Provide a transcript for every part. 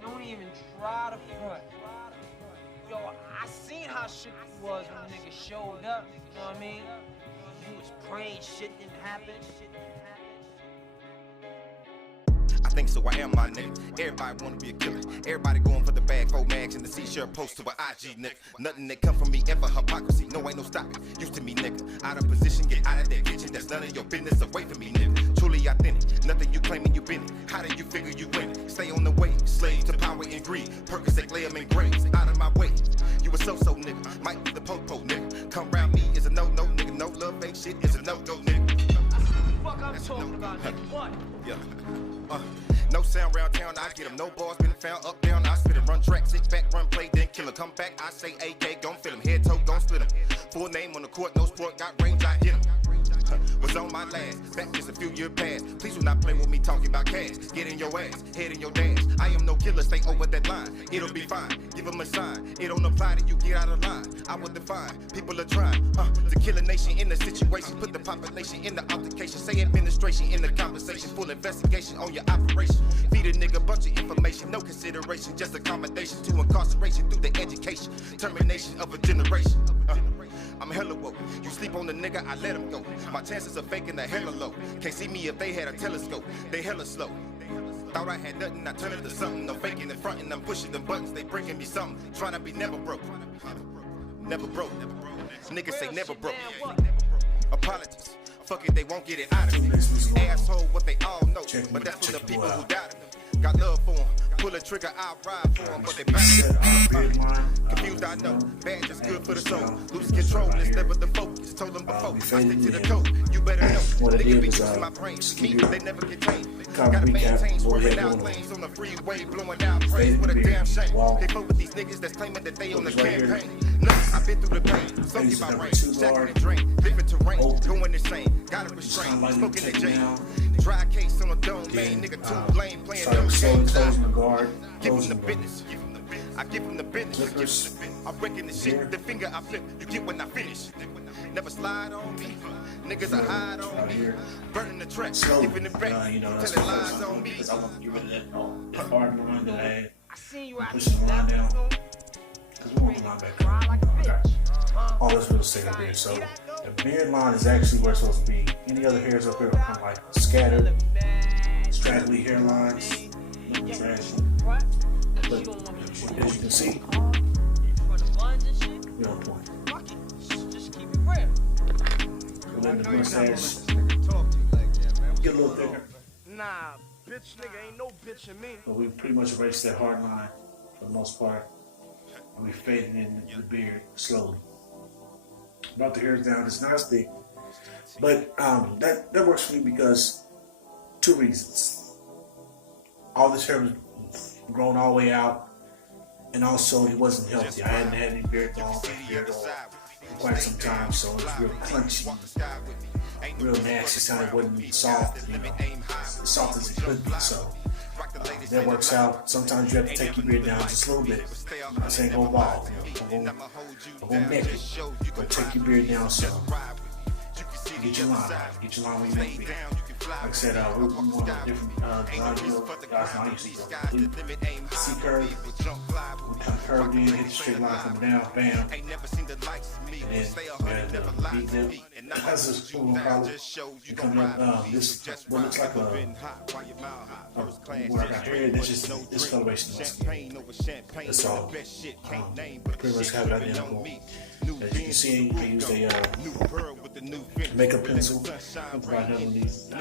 don't even try to front. Yo, I seen how shook you was when the nigga showed up, you know what I mean? You was praying shit didn't happen. I think so, I am my nigga. Everybody wanna be a killer. Everybody going for the bag, 4 mags and the C-shirt post to an IG nigga. Nothing that come from me ever hypocrisy. No, ain't no stopping. Used to me nigga. Out of position, get out of that kitchen. That's none of your business. Away from me nigga. Truly authentic. Nothing you claiming you been. How do you figure you win? Stay on the way. Slave to power and greed. Percocet, lay 'em in graves. Out of my way. You a so-so nigga. Might be the po-po nigga. Come round me is a no-no nigga. No love, ain't shit is a no-go nigga. Fuck I'm talking about, nigga. What? Yeah. No sound round town, I get 'em. No bars been found up, down, I spit 'em. Run track, sit back, run play, then kill 'em. Come back, I say AK, gon' fill 'em. Head, toe, gon' split 'em. Full name on the court, no sport, got range, I hit 'em. Was on my last, back just a few years past. Please do not play with me talking about cash. Get in your ass, head in your dash. I am no killer, stay over that line. It'll be fine, give 'em a sign. It don't apply to you, get out of line. I will define, people are trying to kill a nation in the situation. Put the population in the altercation. Say administration in the conversation. Full investigation on your operation. Feed a nigga bunch of information, no consideration. Just accommodation to incarceration through the education. Termination of a generation. I'm hella woke. You sleep on the nigga, I let him go. My chances of faking the hella low. Can't see me if they had a telescope. They hella slow. Thought I had nothing, I turn it to something. No faking and fronting, I'm pushing them buttons. They bringing me something. Trying to be never broke. Never broke. Niggas say never broke. Apologies. Fuck it, they won't get it out of me. Asshole, what they all know. But that's from the people who doubted them. Got love for them. Pull a trigger, I'll ride for them, but they back. Confused, I know. Bad just good for the soul. Lose control, it's never the focus. Told them before, I stick to the code. You better know. Nigga be using my brain. Me, they never get changed. Gotta maintain, swerving out lanes on the freeway, blowing out praise. What a damn shame. They fuck with these niggas that's claiming that they on the campaign. Look, I've been through the pain. So get my brain. Shacking and drain. Different terrain. Going insane. Gotta restrain. Smoking the Jane. Dry case on a domain. Nigga too lame. Playing no games. Give him the business. I give him the business. I reckon the shit. The finger I flip. You get when I finish. Never slide on me. Niggas I hide on me. Burning the track. Giving it back. Telling lies on me. Because I want to get rid of that hard run that I had. I see you out pushing the line down. Because we want the line back. Okay. All this real estate up here. So the beard line is actually where it's supposed to be. Any other hairs up here are kind of like scattered, straggly hairlines. Trash. But as you can see, we're on point. We're letting the mustache get a little thicker. Nah, bitch nigga ain't no bitch in me. But we pretty much erased that hard line for the most part. And we faded in the beard slowly. Brought the hairs down, it's not as thick. But that works for me because 2 reasons. All this hair was grown all the way out, and also it wasn't healthy. I hadn't had any beard long for quite some time, so it was real crunchy, real nasty. Sounded wasn't soft, as soft as it could be. So that works out. Sometimes you have to take your beard down just a little bit. I'm not saying go bald, I won't make it, but take your beard down so get your line where you make it. Like I said, we're on a different design deal. Guys, I used to go C-curve. We kind of curved in, hit the straight line from down, bam. And then we had the B-dip. That's a school college. We come up, this is what looks like where I got hair. This just this coloration. That's all. Pretty much have it identical. As you can see, I used a makeup pencil. Right underneath.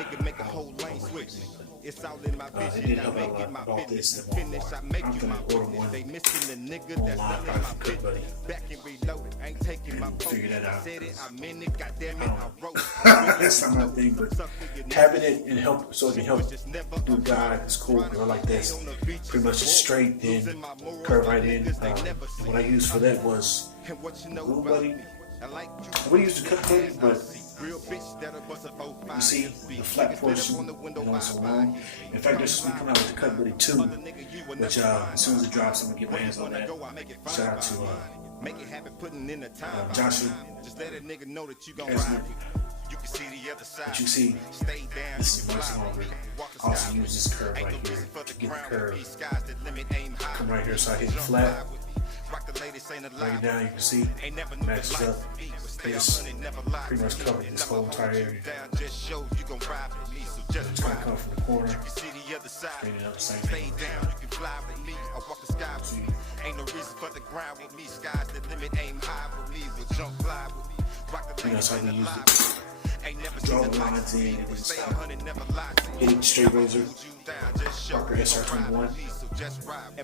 It's all in my vision. I make it my business to finish. I make you my witness. They missing the nigga that's not in my business. Back and reloaded. Ain't taking my focus. I said it, I meant it. Goddamn it, I wrote it. That's not my thing, but having it and help so it can help do God is cool. Or like this, pretty much just straight, then curve right in. What I used for that was glue buddy. We used to cut buddy, but you see the flat portion, so long. In fact, this will be coming out with the cut buddy 2, which as soon as it drops, I'm gonna get my hands on that. Shout out to Joshua, But you see, this is much longer. Also use this curve right here to get the curve. Come right here, so I hit flat. Bring it down, you can see, matches up. This pretty much covers this whole entire area. It's going to come from the corner, straighten it up the same thing. Ain't no reason for the grind with me. Skies the limit, aim high with me. With jump fly with me. Rock the That's how we use it. Draw the lines in and then stop. Hit straight razor. Parker SR21.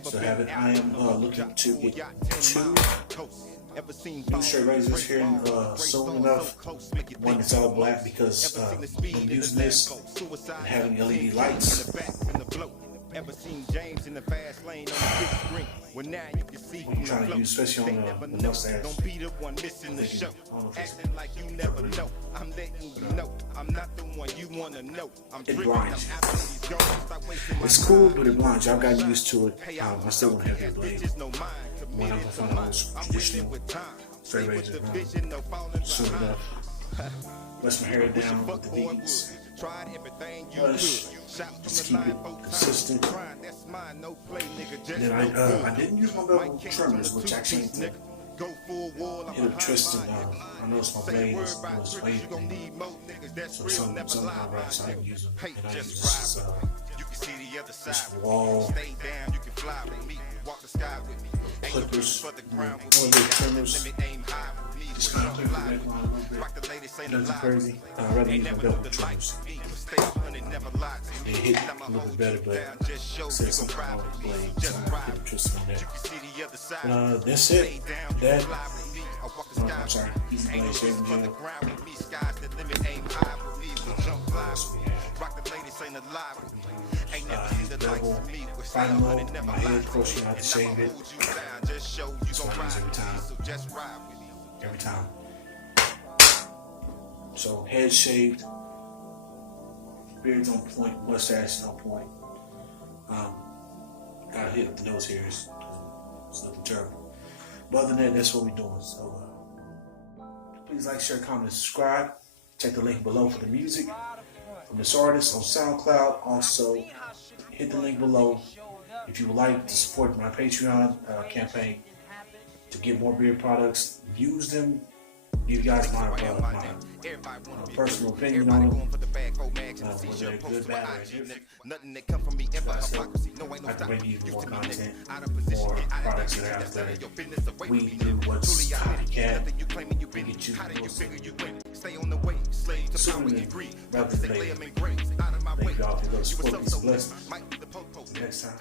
So have it. I am looking to get 2 new straight razors here soon enough. One that's all black because I'm using this and having LED lights. Ever seen James in the fast lane on the big screen? Well, now you can see I'm trying to use, especially on the mustache. Don't be the one missing the show. Acting like you never know. I'm letting you know. I'm not the one you wanna know. It blinds. It's cool, but it blinds. I've gotten used to it. I still want to have that blade. When I'm find those traditional straight razors soon enough. Let's my hair down with the beads. Push. Just keep it consistent. Then I didn't use my bevel trimmers, which actually hit a twist, and I noticed my blade was waving. So something not right, so I didn't use them. And I use this wall clippers, little trimmers. Just kind of clip the neckline a little bit. Nothing crazy. I'd rather use my bevel trimmers. They hit a little bit better, but say something wrong with the blade, so I get a twist on that. That's it. That. I'm sorry. ezbladeshavingproducts. Bevel, final mode, my head, of course, you have to shave it. That's what I use every time. Every time. So, head shaved, beard's on point, mustache is on point. Gotta hit up the nose hairs. It's nothing terrible. But other than that, that's what we're doing. So, please like, share, comment, and subscribe. Check the link below for the music from this artist on SoundCloud. Also, hit the link below if you would like to support my Patreon campaign to get more beard products. Use them. Give you guys my personal opinion on them. Whether they're good, bad, or indifferent. I can bring you more content, more products that are out there. We do what's copycat. We get you more sooner rather than later. Thank you all for those support. Peace and blessings. Next time.